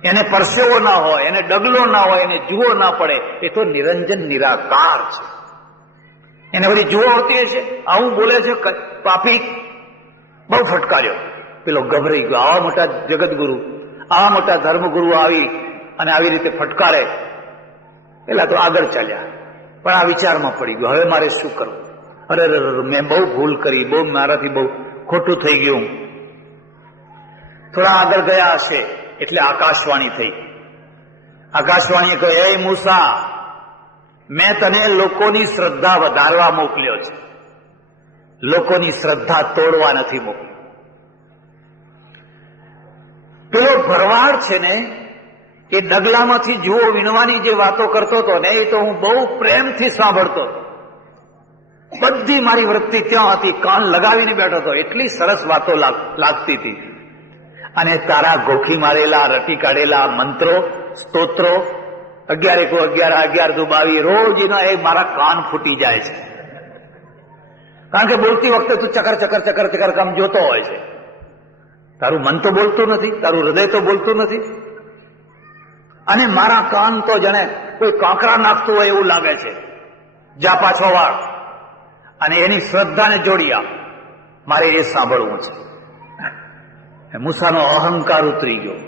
એને પરસેવો ના હોય, એને ડગલો ના હોય, એને જુઓ ના પડે. એ તો નિરંજન નિરાકાર છે. એને બધી જુઓ હોતી હશે. આવું બોલે છે પાપી. બહુ ફટકાર્યો. પેલો ગભરાઈ ગયો. આવા મોટા જગતગુરુ, આવા મોટા ધર્મગુરુ આવી અને આવી રીતે ફટકારે. પેલા તો આગળ ચાલ્યા, પણ આ વિચારમાં પડી ગયો, હવે મારે શું કરવું? અરે મેં બહુ ભૂલ કરી, બહુ મારાથી બહુ ખોટું થઈ ગયું. થોડા આગળ ગયા હશે એટલે આકાશવાણી થઈ. આકાશવાણીએ કહ્યું, હે મૂસા, મેં તને લોકોની શ્રદ્ધા વધારવા મોકલ્યો છે, લોકોની શ્રદ્ધા તોડવા નથી મોકલ્યો. પેલો ભરવાડ છે ને, એ ડગલામાંથી જુઓ વીણવાની જે વાતો કરતો હતો ને, એ તો હું બહુ પ્રેમથી સાંભળતો હતો. બધી મારી વૃત્તિ ત્યાં હતી, કાન લગાવીને બેઠો હતો. એટલી સરસ વાતો લાગતી હતી. અને તારા ગોખી મારેલા, રટી કાઢેલા મંત્રો, સ્તોત્રો, 11 રોજ એના એ મારા કાન ફૂટી જાય છે. કારણ કે બોલતી વખતે તું ચકર ચકર ચકર ચકર કામ જોતો હોય છે. તારું મન તો બોલતું નથી, તારું હૃદય તો બોલતું નથી. અને મારા કાન તો જાણે કોઈ કાંકરા નાખતું હોય એવું લાગે છે. જા પાછો વાળ અને એની શ્રદ્ધાને જોડી આપ, મારે એ સાંભળવું છે. મૂસાનો અહંકાર ઉતરી ગયો.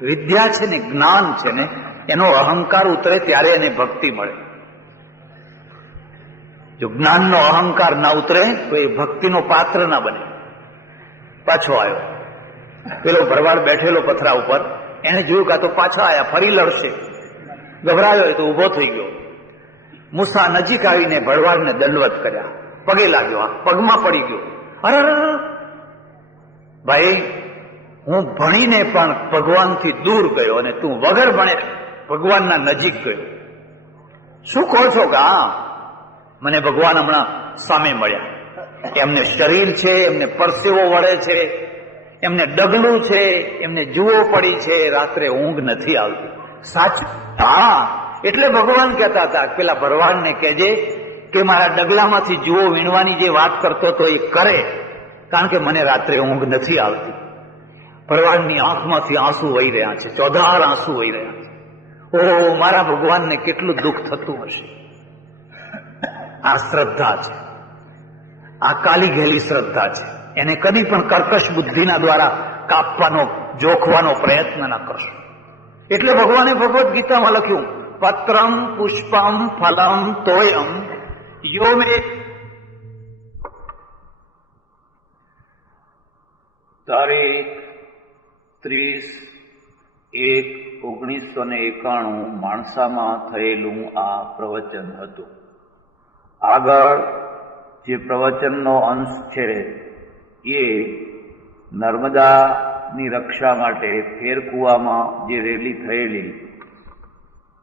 વિદ્યા છે ને, જ્ઞાન છે ને, એનો અહંકાર ઉતરે ત્યારે એને ભક્તિ મળે. જો જ્ઞાનનો અહંકાર ના ઉતરે તો એ ભક્તિનો પાત્ર ના બને. પાછો આવ્યો. પેલો ભરવાડ બેઠેલો પથરા ઉપર, એને જોયું કે આ તો પાછા આવ્યા, ફરી લડશે. ગભરાયો એ તો ઉભો થઈ ગયો. મૂસા નજીક આવીને ભરવાડને દંડવત કર્યા, પગે લાગ્યો, પગમાં પડી ગયો. અરે ભાઈ, હું ભણીને પણ ભગવાનથી દૂર ગયો અને તું વગર ભણે ભગવાનના નજીક ગયો. શું કહો છો? કે હા, મને ભગવાન હમણાં સામે મળ્યા. એમને શરીર છે, એમને પરસેવો વળે છે, એમને ડગલું છે, એમને જુઓ પડી છે, રાત્રે ઊંઘ નથી આવતી. સાચું? હા. એટલે ભગવાન કહેતા હતા, પેલા ભરવાડને કહેજે કે મારા ડગલામાંથી જુઓ વીણવાની જે વાત કરતો હતો એ કરે, કારણ કે મને રાત્રે ઊંઘ નથી આવતી. ભરવાડની આંખમાંથી આંસુ વહી રહ્યા છે, ચોધાર આંસુ વહી રહ્યા છે. ઓહ, મારા ભગવાનને કેટલું દુઃખ થતું હશે. આ શ્રદ્ધા છે, આ કાલી ગયેલી શ્રદ્ધા છે. એને કદી પણ કર્કશ બુદ્ધિના દ્વારા કાપવાનો, જોખવાનો પ્રયત્ન ન કરશો. એટલે ભગવાને ભગવદ્ ગીતામાં લખ્યું, પત્રમ પુષ્પમ ફલમ તોયમ યો મે. તારીખ 30/1/1991 માણસામાં થયેલું આ પ્રવચન હતું. આગળ જે પ્રવચનનો અંશ છે એ નર્મદાની રક્ષા માટે ફેરકુવામાં જે રેલી થયેલી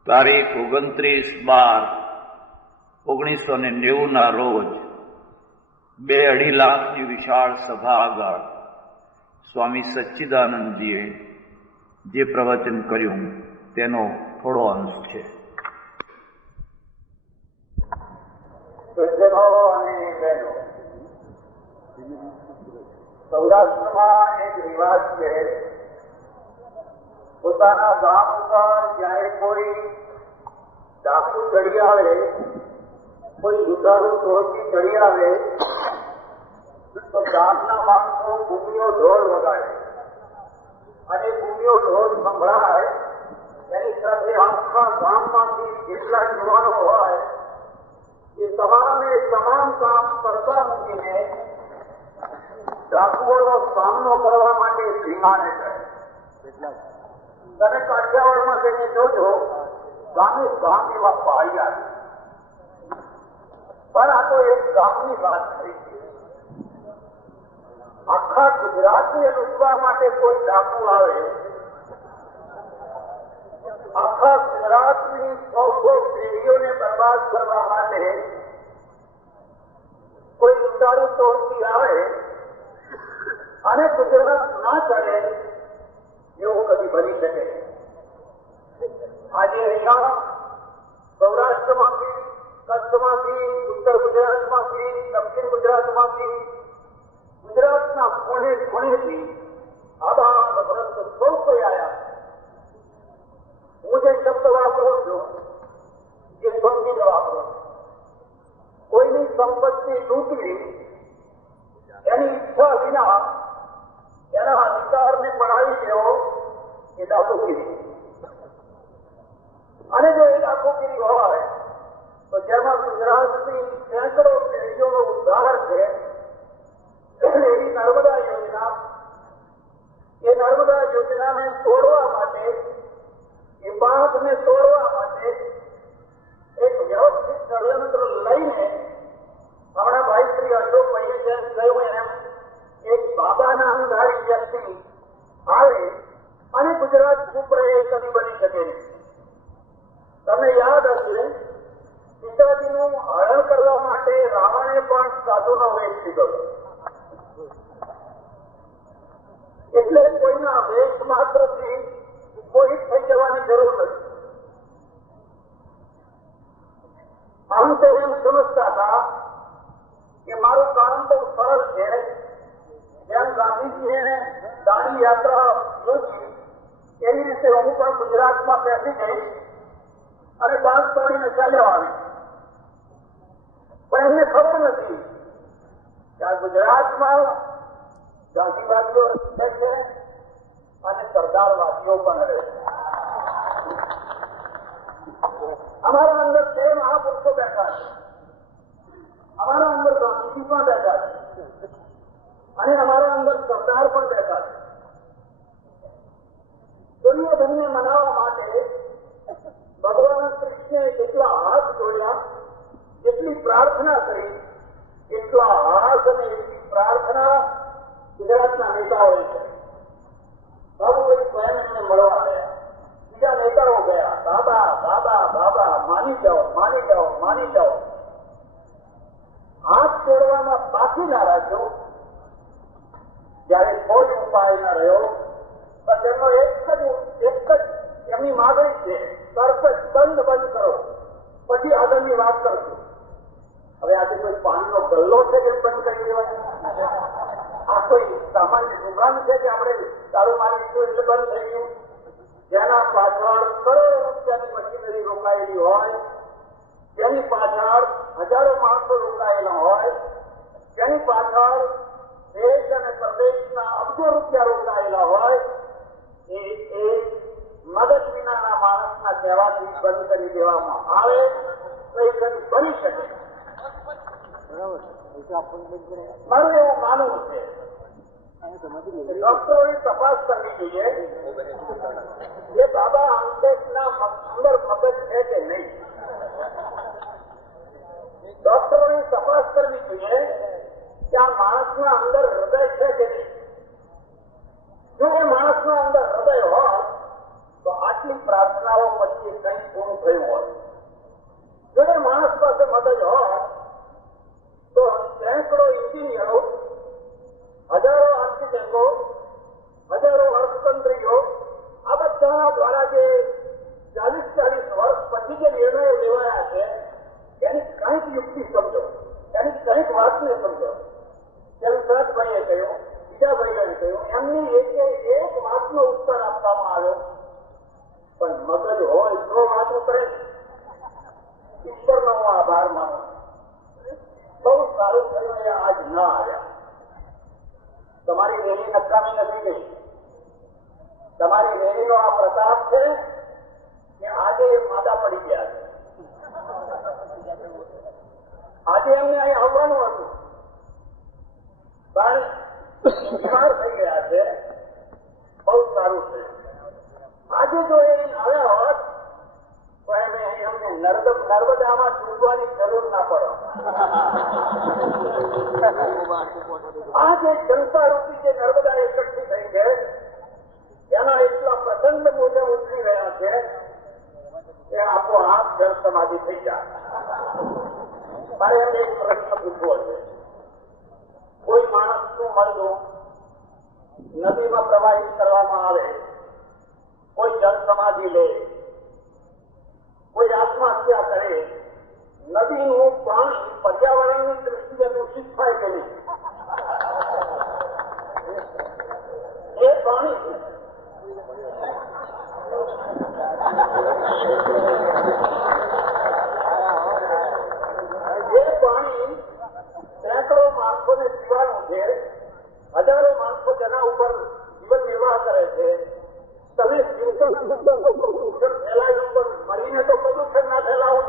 તારીખ 29/12/1990 રોજ 2-2.5 લાખની વિશાળ સભા આગળ સ્વામી સચ્ચિદાનંદજીએ જે પ્રવચન કર્યું તેનો થોડો અંશ છે. સૌરાષ્ટ્રમાં એક રિવાજ છે, પોતાના ગામ ઉપર જ્યારે કોઈ ડાકુ ચડી આવે, કોઈ લૂંટારૂ ટોળકી ચડી આવે તો ગામના માણસો ભૂમિઓ ઢોલ વગાડે અને ભૂમિઓ ઢોલ સંભળાય. એની સાથે આખા ગામમાંથી જેટલા યુવાનો હોય એ તમામે તમામ કામ કરતા મૂકીને ડાકુઓનો સામનો કરવા માટે ધીમાને કરે. તમે કાઠિયાવાડમાં જઈને જોજો, ગામે ગામ એવા પાળિયા. પણ આ તો એક ગામની વાત થઈ છે. આખા ગુજરાતને લૂંટવા માટે કોઈ ડાકુ આવે, આખા ગુજરાતની 100 પેઢીઓને બરબાદ કરવા માટે કોઈ લૂંટારૂ ટોળકી આવે અને ગુજરાત ના ચડે એવું કદી બની શકે. આજે અહીંયા સૌરાષ્ટ્રમાંથી, કચ્છમાંથી, ઉત્તર ગુજરાતમાંથી, દક્ષિણ ગુજરાતમાંથી, ગુજરાતના ખૂણે ખૂણેથી આભાર વ્રત સૌ કોઈ આવ્યા. હું જે શબ્દ વાપરું છું એ સમજીને વાપરું. કોઈની સંપત્તિ લૂંટવી એની ઈચ્છા વિના એના અધિકારને પડાવી દેવો એ ડાકુગીરી. અને જો એ ડાકુગીરી હોય તો જેમાં ગુજરાતની સેંકડો પેઢીઓનો ઉદ્ધાર છે એવી નર્મદા યોજના, એ નર્મદા યોજનાને તોડવા માટે, એ બાંધને તોડવા માટે એક વ્યવસ્થિત ષડયંત્ર લઈને હમણાં ભાઈ શ્રી અશોકભાઈએ જેમ કહ્યું એમ એક બાબાના અંધારી વ્યક્તિ આવે અને ગુજરાત ચૂપ રહે એ કદી બની શકે નહીં. તમને યાદ હશે સીતાજીનું હરણ કરવા માટે રાવણે પણ સાધુનો વેશ લીધો. એટલે કોઈના વેશ માત્રથી મોહિત થઈ જવાની જરૂર નથી. આમ તો એમ સમજતા હતા કે મારું કામ તો સરળ છે. જેમ ગાંધીજીએ દાંડી યાત્રા યોજી એવી રીતે હું પણ ગુજરાતમાં બેસી જઈશ અને બાંધ તોડીને ચાલ્યો આવી. પણ એમને ખબર નથી કે આ ગુજરાતમાં ગાંધીવાદીઓ રહે છે અને સરદારવાદીઓ પણ રહે છે. અમારા અંદર બે મહાપુરુષો બેઠા છે. અમારા અંદર ગાંધીજી પણ બેઠા છે અને અમારા અંદર સરદાર પણ બેઠા છે. દુર્યોધનને મનાવવા માટે ભગવાન કૃષ્ણે જેટલા હાથ જોડ્યા, જેટલી પ્રાર્થના કરી, એટલા હાથ અને એટલી પ્રાર્થના ગુજરાતના નેતાઓએ કરી. બાબુભાઈ સ્વયં એમને મળવા ગયા, બીજા નેતાઓ ગયા, બાબા બાબા બાબા માની જાઓ, માની જાઓ, માની જાઓ. હાથ જોડવામાં બાકી ના રાખ્યો. જયારે કોઈ ઉપાય ના રહ્યો પણ તેમનો એક જ એમની માગણી છે, તરત જ બંધ કરો, પછી આગળની વાત કરશું. હવે આજે કોઈ પાનનો ગલ્લો છે કે બંધ કરી દેવાય? આ કોઈ સામાન્ય દુકાન છે કે આપણે દારૂ મારી દીધું એટલે બંધ થઈ ગયું? જેના પાછળ કરોડો રૂપિયાની મશીનરી રોકાયેલી હોય, જેની પાછળ હજારો માણસો રોકાયેલા હોય, જેની પાછળ દેશ અને પ્રદેશના અબજો રૂપિયા રોકાયેલા હોય, એ મદદ વિનાના માણસના કહેવાથી બંધ કરી દેવામાં આવે તો એ કદી બની શકે. મારું એવું માનવું છે ડોક્ટરોની તપાસ કરવી જોઈએ કે બાબા આંબેડકરના અંદર મગજ છે કે નહીં. ડોક્ટરોની તપાસ કરવી જોઈએ કે આ માણસના અંદર હૃદય છે કે નહીં. જો એ માણસના અંદર હૃદય હોય તો આટલી પ્રાર્થનાઓ પછી કંઈ પૂરું થયું હોય. જો એ માણસ પાસે મગજ હોય તો સેંકડો એન્જિનિયરો, હજારો આર્કિટેક્ટો, હજારો અર્થતંત્રીઓ આ બધા દ્વારા જે 40 વર્ષ પછી જે નિર્ણયો લેવાયા છે એની કંઈક યુક્તિ સમજો, એની કંઈક વાતને સમજો. જેમ સહજભાઈએ કહ્યું, બીજા ભાઈઓએ કહ્યું, એમની એક વાતનો ઉત્તર આપવામાં આવ્યો. પણ મગજ હોય તો વાતો કરે. ઈશ્વરનો હું આભાર માનું. બહુ સારું થયું એ આજ ન આવ્યા. તમારી રેલી નકામી નથી ગઈ. તમારી રેલીનો આ પ્રતાપ છે કે આજે એ માદા પડી ગયા છે. આજે એમને અહીં આવવાનું હતું પણ બીમાર થઈ ગયા છે. બહુ સારું છે. આજે જો એ આવ્યા હોત તો એમને અમને નર્મદામાં ડૂબવાની જરૂર ના પડે. આ જે જનતા રૂપી જે નર્મદા એકઠી થઈ છે એના એટલા પ્રચંડ મોજા ઉતરી રહ્યા છે કે આપોઆપ જળ સમાધિ થઈ જાય. મારે એમને એક પ્રશ્ન પૂછવો છે. કોઈ માણસનું મળવું નદીમાં પ્રવાહિત કરવામાં આવે કોઈ જન સમાધિ લે, કોઈ આત્મહત્યા કરે, નદીનું પાણી પર્યાવરણની દ્રષ્ટિએ દૂષિત થાય કે નહીં? એ પાણી સેંકડો માણસોને પીવાનું છે, હજારો માણસો તેના ઉપર જીવન નિર્વાહ કરે છે. તમે પ્રદૂષણ ફેલાયું પણ મરીને તો પ્રદૂષણ ના ફેલાવો.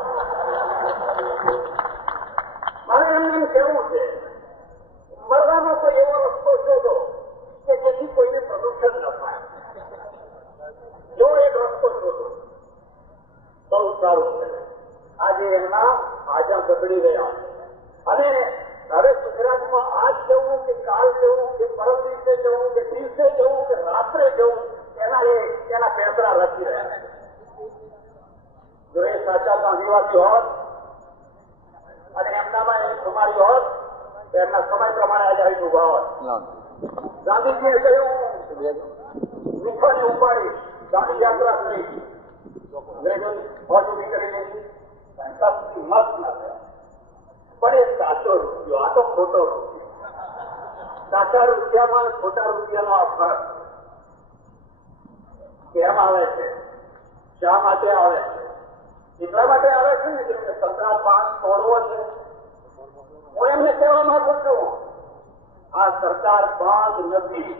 મારે એમ કેવું છે, મરવાનો કોઈ એવો રસ્તો શોધો કે જેથી કોઈને પ્રદૂષણ ન થાય. એવો એક રસ્તો શોધો, બહુ સારું છે. આજે એમના હાજા બગડી રહ્યા છે અને હવે ગુજરાતમાં આજ જવું કે કાલ જવું કે પરમ દિવસે જવું કે દિવસે જવું કે રાત્રે જવું એના પેપરા લખી રહ્યા છે. જો એ સાચા ગાંધીવાદી હોત અને એમનામાં એ ખુમારી હોત તો એમના સમય પ્રમાણે આજે આવી ઉભા હોત. ગાંધીજીએ કહ્યું મીઠાને ઉપાડી ગાંધી યાત્રા કરી, અંગ્રેજોની ફોજ ઉભી કરી લીધી, મસ્ત ના થયા. પણ એ સાચો રૂપિયો, આ તો ખોટો રૂપિયો. સાચા રૂપિયામાં ખોટા રૂપિયાનો આ ફરક કેમ આવે છે? શા માટે આવે છે? એટલા માટે આવે છે ને જેમને સરકાર પાંચ તોડવો છે. હું એમને કહેવા માંગુ છું, આ સરકાર બાંધ નથી,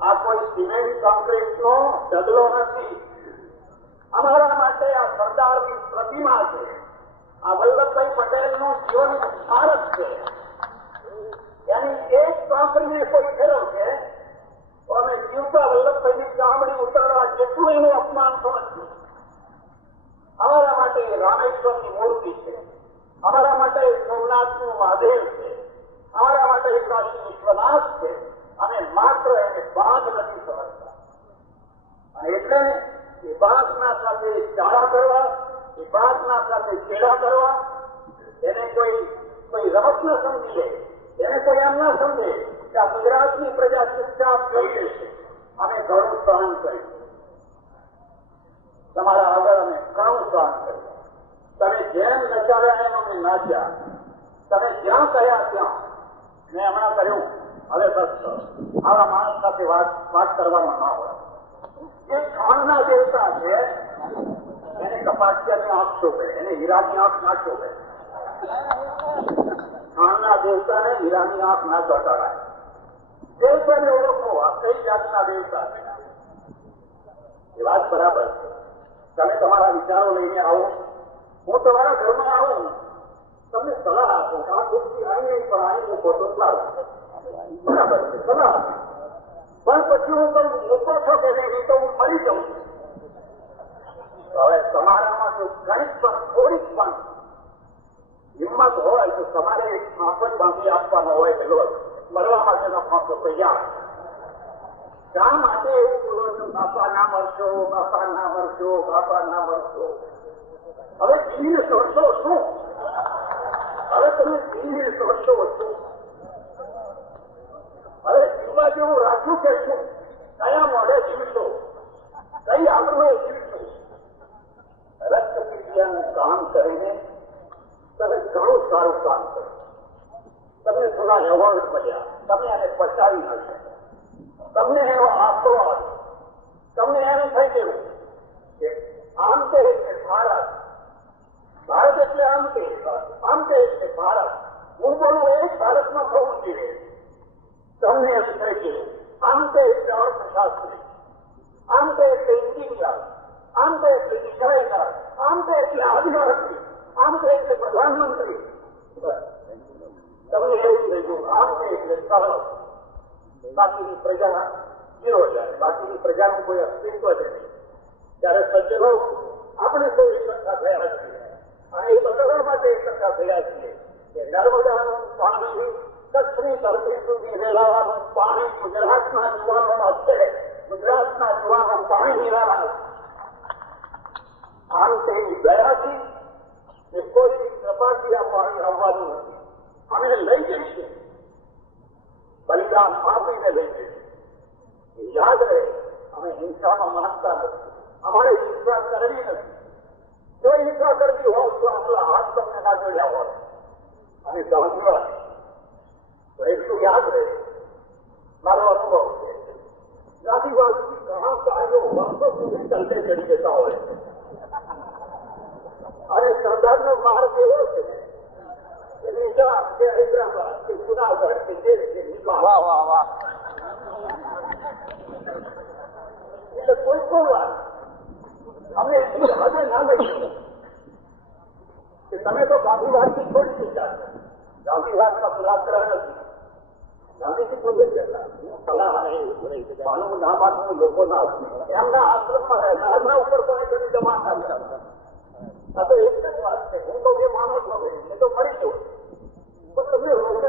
આ કોઈ સિમેન્ટ કોન્ક્રીટનો ઢગલો નથી. અમારા માટે આ સરદારની પ્રતિમા છે, આ વલ્લભભાઈ પટેલનું જીવન સ્મારક છે. એની એક કાંકરીને કોઈ ફેરવશે તો અમે જીવતા વલ્લભભાઈની ચામડી ઉતરવા જેટલું એનું અપમાન સમજશું. અમારા માટે રામેશ્વરની મૂર્તિ છે, અમારા માટે સોમનાથનું મહાદેવ છે, અમારા માટે કાશી વિશ્વનાથ છે. અમે માત્ર એને બાંધ નથી સમજતા. અને એટલે એ બાંધના સાથે ચાળા કરવા, એ બાંધના સાથે ચેડા કરવા, એને કોઈ રમત ન સમજી લે, એને કોઈ એમ ના સમજે કે આ ગુજરાતની પ્રજા ચૂપચાપ જોઈ લેશે. અમે ઘણું સહન કર્યું, તમારા આગળ અમે ઘણું સહન કર્યું. તમે જેમ નચાવ્યા એમ અમે નાચ્યા, તમે જ્યાં કહ્યા ત્યાં મેં હમણાં કર્યું. હવે બસ આવા માણસ સાથે વાત કરવામાં ના હોય. એ ખાણના દેવતા છે, એને કપાસિયાની આંખ શોભે, એને હીરાની આંખ ના શોભે. ખાણના દેવતાને હીરાની આંખ ના ચોટાડાય. દેવતાને ઓળખો, આ કઈ જાતના દેવતા છે. એ વાત બરાબર છે. તમે તમારા વિચારો લઈને આવો, હું તમારા ઘરમાં આવું, તમને સલાહ આપું કે આ ખુરશી આવી નહીં પણ આવી મૂકો તો સારું. બરાબર છે, સલાહ આપી. પણ પછી હું કહું મૂકો છો કે નહીં તો હું મરી જાઉં છું. હવે તમારામાં જો કંઈક પણ થોડીક પણ હિંમત હોય તો તમારે એક ફાંસો જ બાંધી આપવાનો હોય પેલો મરવા માટેનો ફાંસો તૈયાર. શા માટે એવું બોલો છો? બાપા ના મરશો, બાપા ના મરશો, બાપા ના મરશો. હવે જીવીને કરશો શું? હવે તમે જીવીને કરશો શું? હવે જીવવા જેવું રાખ્યું કે શું? કયા મોડે જીવશો? કઈ આબરૂએ જીવશો? રક્તપિત્યાનું કામ કરીને તમે ઘણું સારું કામ કર્યું. તમને થોડા એવોર્ડ મળ્યા, તમે એને પચાવી ન શકો. તમને એનો આશરો આવ્યો, તમને એમ થઈ ગયું કે આમ તે એટલે ભારત, ભારત એટલે આમ તે એટલે ભારત. હું બોલું એ ભારતમાં થવું જોઈએ. તમને એમ થઈ ગયું આમ તે એટલે અર્થશાસ્ત્રી, આમ તે એટલે એન્જિનિયર, આમ તે એટલે ડિઝાઇનર, આમ તે એટલે આદિવાસી, આમ તે એટલે પ્રધાનમંત્રી. તમને એવું થઈ ગયું આમ તે એટલે સરળ. બાકીની પ્રજા જીરો જાય, બાકીની પ્રજાનું કોઈ અસ્તિત્વ જ નહીં. ત્યારે સજ્જનો આપણે કોઈ એકઠા થયા છીએ અને એ બતાવવા માટે એકઠા થયા છીએ કે નર્મદાનું પાણી કચ્છની ધરતી સુધી રેલાવાનું પાણી ગુજરાતના યુવાનોમાં છે. ગુજરાતના યુવાનો પાણી નિરાળા આમ તે ગયાથી કે કોઈ કૃપાથી આ પાણી આવવાનું નથી. અમે લઈ જઈશું, બલિદાન આપીને લઈ જઈશું. યાદ રહે, અમે હિંસામાં માનતા નથી. અમારે હિંસા કરવી નથી. જો હિંસા કરવી હોય તો આપણા હાથ તમને ના જોડ્યા હોય. અને ગાંધીવાદ તો એટલું યાદ રહે, મારો અનુભવ છે. ગાંધીવાદની ઘણા કાર્યો વર્ષો સુધી ચાલતે ચડી જતા હોય છે. અને સરદારનો માર્ગ એવો છે કે નિજામ કે હૈદરાબાદ કે જુનાગઢ કે જે વાહ વાહ વાહ, એટલે કોઈ પણ વાત અમે એટલી હદે ના લઈ કે તમે તો ગાંધીવાદથી છોડી દીધા છે. ગાંધીવાદના પૂરા ગ્રહ નથી. ગાંધીજી બોલે છે માનવ ના માનવું લોકો ના એમના આશ્રમમાં રહેલા એમના ઉપર કોઈ કદી દબાણ ના કરતા. આ તો એક જ વાત છે. હું તો એ માણસ નથી, એ તો મરી ગયો. તો તમે રોકે